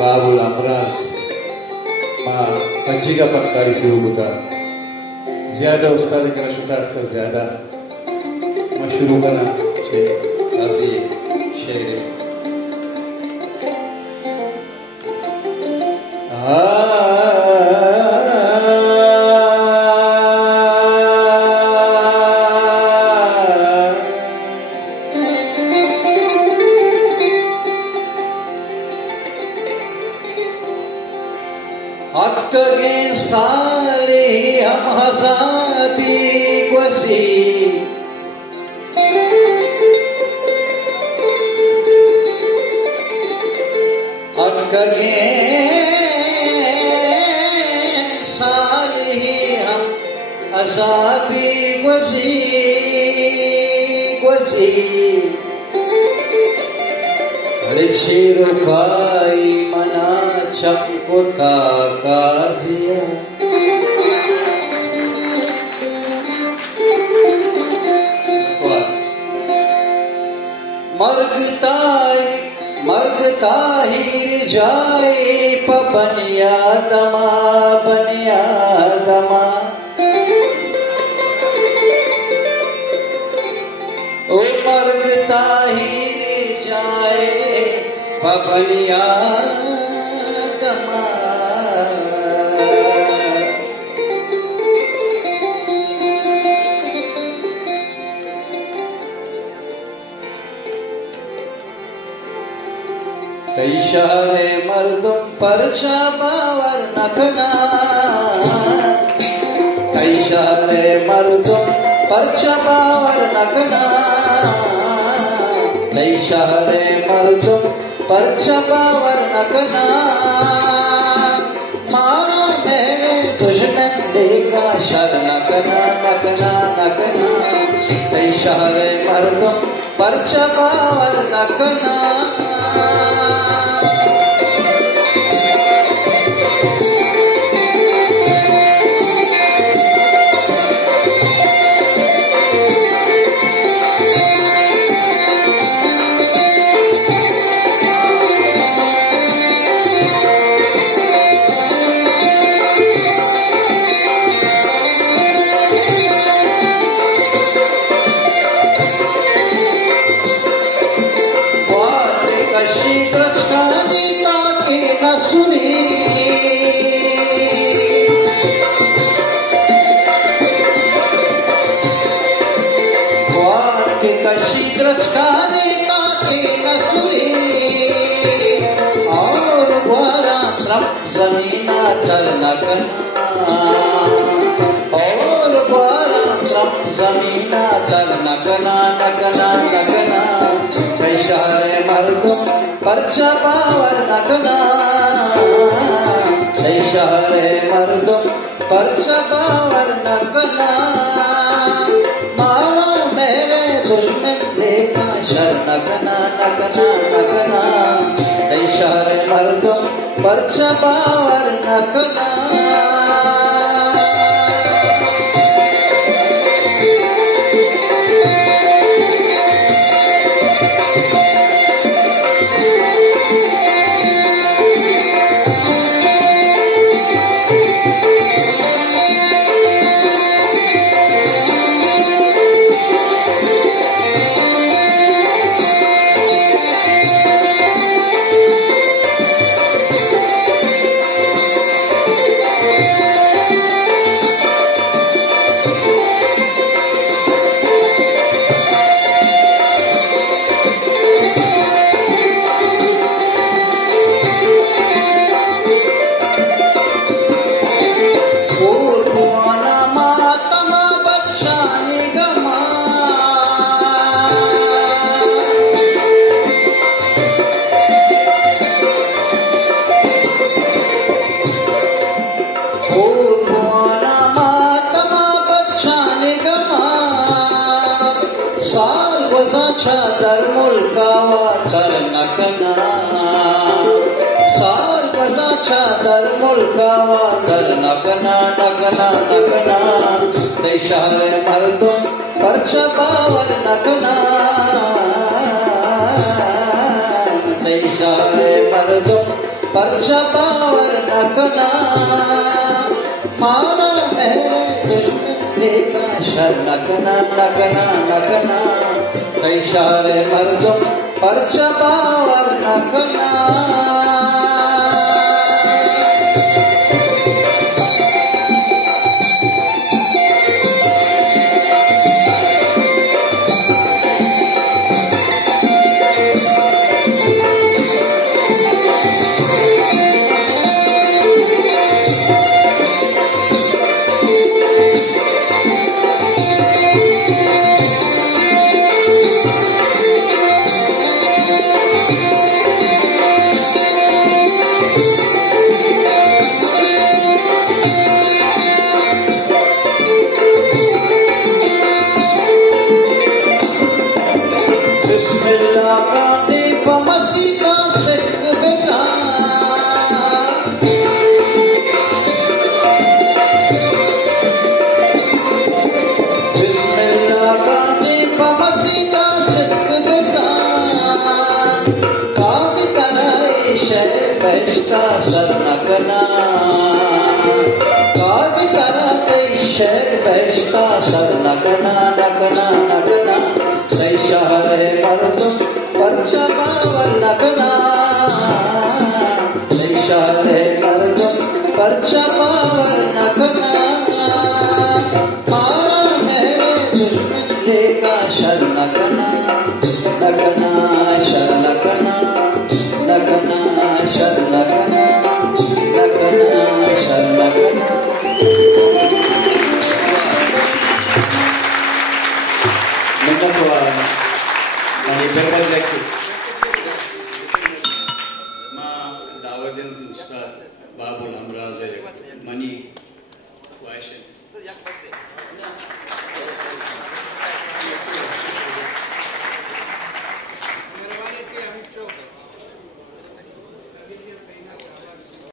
Babul Amraz पंची का पटकारी शुरू होता ज़्यादा उस्ताद का शुतार कर ज़्यादा मशहूर करना ऐसी शेर Akkage sali ham hazabi gwasi Akkage sali ham hazabi gwasi Alchiro kai mana Chamkota kazia मरगता ही जाए पबनिया दमा बनिया दमा ओ मरगता ही जाए पबनिया दमा कई शहरे मर्दुम पर शाबावर नखना कई शहरे मर्दुम पर शाबावर नखना कई शहरे मर्दुम पर शाबावर नखना मारो मेरे दुश्मन लेगा शर नखना नखना नखना कई शहरे मर्दुम पर शाबावर नखना ज़मीना कर नकना और ग्वारा सब ज़मीना कर नकना नकना नकना कई शहरे मर्दुम पर छपावर नकना कई शहरे मर्दुम पर छपावर नकना मारो मेरे दुश्मन लेका शर नकना नकना नकना कई शहरे मर्दुम पर छपावर नकना दर मुल्कावा कर नकना साल बजा दर मुल्कावा कर नकना नकना नकना दे शहरे मर्दुम पर छपावर नकना दे शहरे मर्दुम पर परचा पावर नकना माना मेरे दुश्मन का शर नकना नकना नकना इशारे मर्दम परचा पावर नकना बहश्ता सर नकना काज कराते शहर बहश्ता सर नकना नकना नकना सही शहर मर्दम परचा पावर नकना सही शहर मर्दम परचा पावर नकना मारा मेरे दुश्मन लेगा शर नकना नकना शर नकना नकना शर नकना नकना शर नकना Mengatua mari berbagi ma dawatin Ustaz Babul Amraz Mani Washington